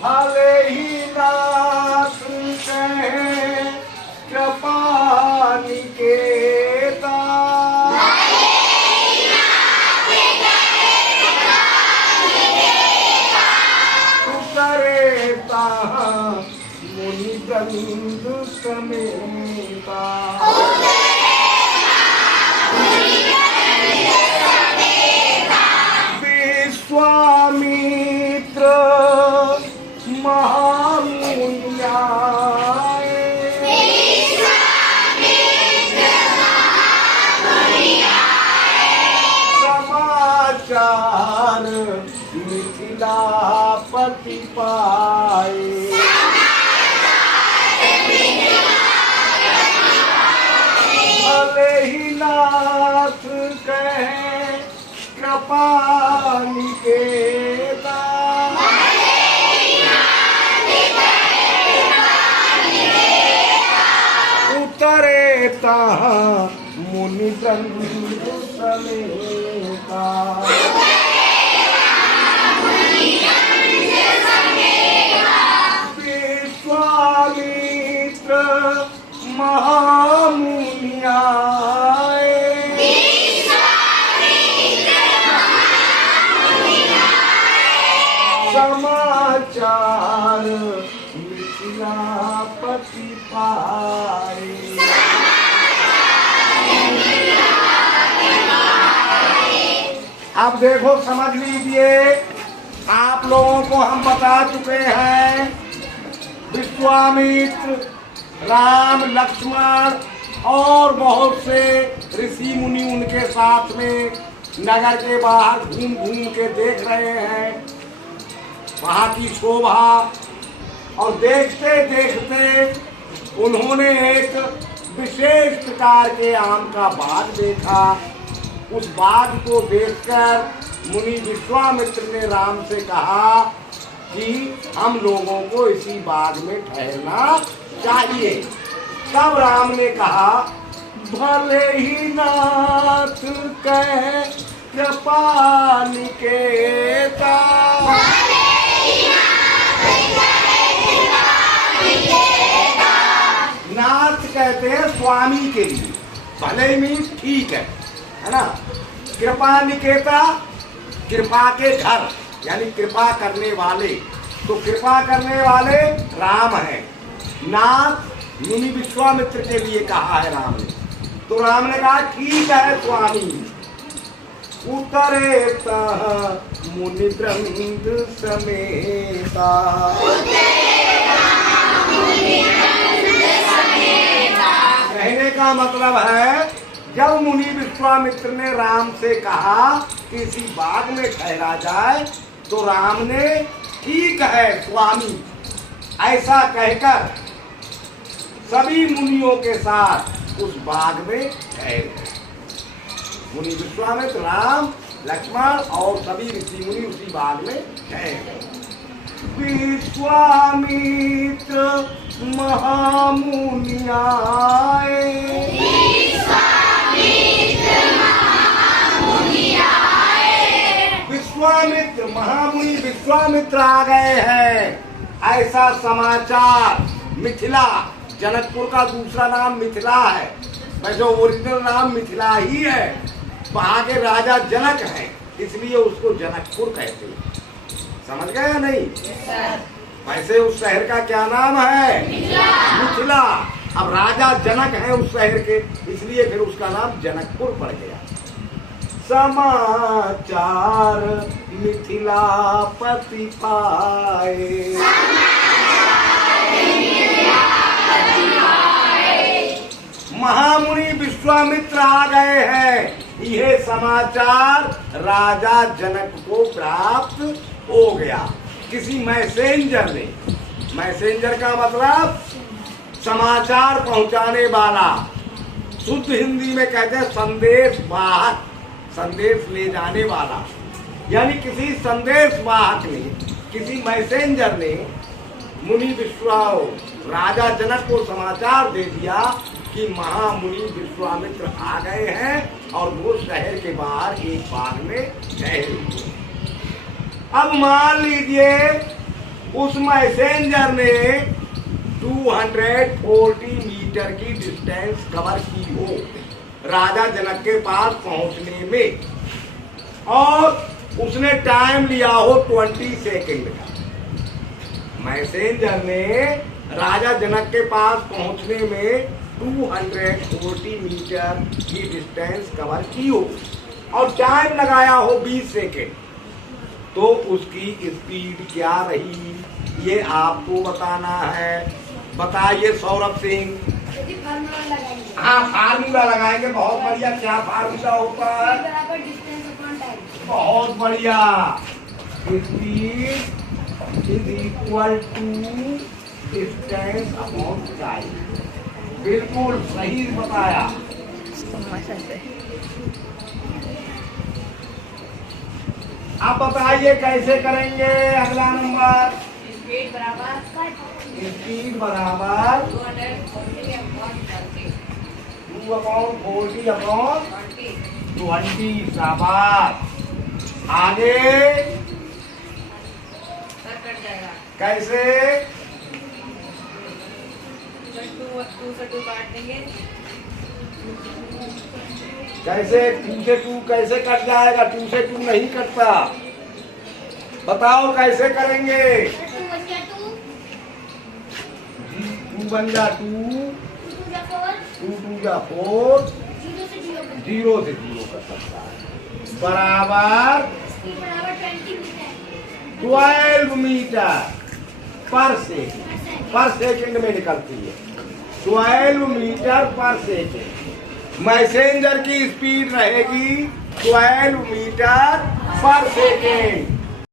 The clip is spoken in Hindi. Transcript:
भले ही नाथ कहे कृपा निकेता, उतरेता मुनि दंड समेता। विश्वामित्र महामुनिया समाचार मिथिलापति पाए। भले ही नाथ कहे कृपा निकेता, उतरेता मुनि दंड समेता। विश्वामित्र महामुनिया समाचार मिथिलापति पाए। अब देखो समझ लीजिए, आप लोगों को हम बता चुके हैं विश्वामित्र, राम, लक्ष्मण और बहुत से ऋषि मुनि उनके साथ में नगर के बाहर घूम घूम के देख रहे हैं वहाँ की शोभा। और देखते देखते उन्होंने एक विशेष प्रकार के आम का बाग देखा। उस बाग को देखकर मुनि विश्वामित्र ने राम से कहा कि हम लोगों को इसी बाग में ठहरना चाहिए। तब राम ने कहा भले ही नाथ कहे कृपा निकेता, नाथ कहते हैं स्वामी के लिए, भले ही ठीक है ना। कृपा निकेता कृपा के घर, यानी कृपा करने वाले, तो कृपा करने वाले राम हैं। नाथ मुनि विश्वामित्र के लिए कहा है राम ने, तो राम ने कहा ठीक है स्वामी। उतरेता मुनि दंड समेता, कहने का मतलब है जब मुनि विश्वामित्र ने राम से कहा कि इसी बाग में ठहरा जाए, तो राम ने ठीक है स्वामी ऐसा कहकर सभी मुनियों के साथ उस बाग में ठहर गए। मुनि विश्वामित्र, राम, लक्ष्मण और सभी ऋषि मुनि उसी बाग में ठहर गए। विश्वामित्र महामुनिया विश्वामित्र महामुनि विश्वामित्र आ गए हैं, ऐसा समाचार मिथिला, जनकपुर का दूसरा नाम मिथिला है, वैसे ओरिजिनल नाम मिथिला ही है। वहाँ के राजा जनक हैं, इसलिए उसको जनकपुर कहते हैं। समझ गए या नहीं? वैसे उस शहर का क्या नाम है? मिथिला। अब राजा जनक है उस शहर के, इसलिए फिर उसका नाम जनकपुर पड़ गया। समाचार मिथिलापति पाए, महामुनि विश्वामित्र आ गए हैं, यह समाचार राजा जनक को प्राप्त हो गया किसी मैसेंजर ने। मैसेंजर का मतलब समाचार पहुंचाने वाला, शुद्ध हिंदी में कहते हैं संदेश वाहक, संदेश ले जाने वाला। यानी किसी संदेश वाहक ने, किसी मैसेंजर ने मुनि राजा जनक को समाचार दे दिया कि महामुनि विश्वामित्र आ गए हैं और वो शहर के बाहर एक बाग में ठहरे। अब मान लीजिए उस मैसेंजर ने 240 मीटर की डिस्टेंस कवर की हो राजा जनक के पास पहुंचने में, और उसने टाइम लिया हो 20 सेकेंड का। मैसेंजर ने राजा जनक के पास पहुंचने में 240 मीटर की डिस्टेंस कवर की हो और टाइम लगाया हो 20 सेकेंड, तो उसकी स्पीड क्या रही ये आपको बताना है। बताइए सौरभ सिंह। हाँ, फार्मूला लगाएंगे। बहुत बढ़िया। क्या फार्मूला होता है? बहुत बढ़िया। Speed is equal to distance upon time. बिल्कुल सही बताया। आप बताइए कैसे करेंगे? अगला नंबर। स्पीड बराबर 2/40/20। शाबाश। आगे कैसे? 2 से 2 काट देंगे। कैसे 2 से 2 कैसे कट जाएगा? 2 से 2 नहीं कटता। बताओ कैसे करेंगे? 2 बन जा 2, 2 2 जा 4, 0 से 0 कर सकता है। बराबर 12 मीटर पर सेकंड में निकलती है। 12 मीटर पर सेकंड। मैसेंजर की स्पीड रहेगी 12 मीटर पर सेकंड।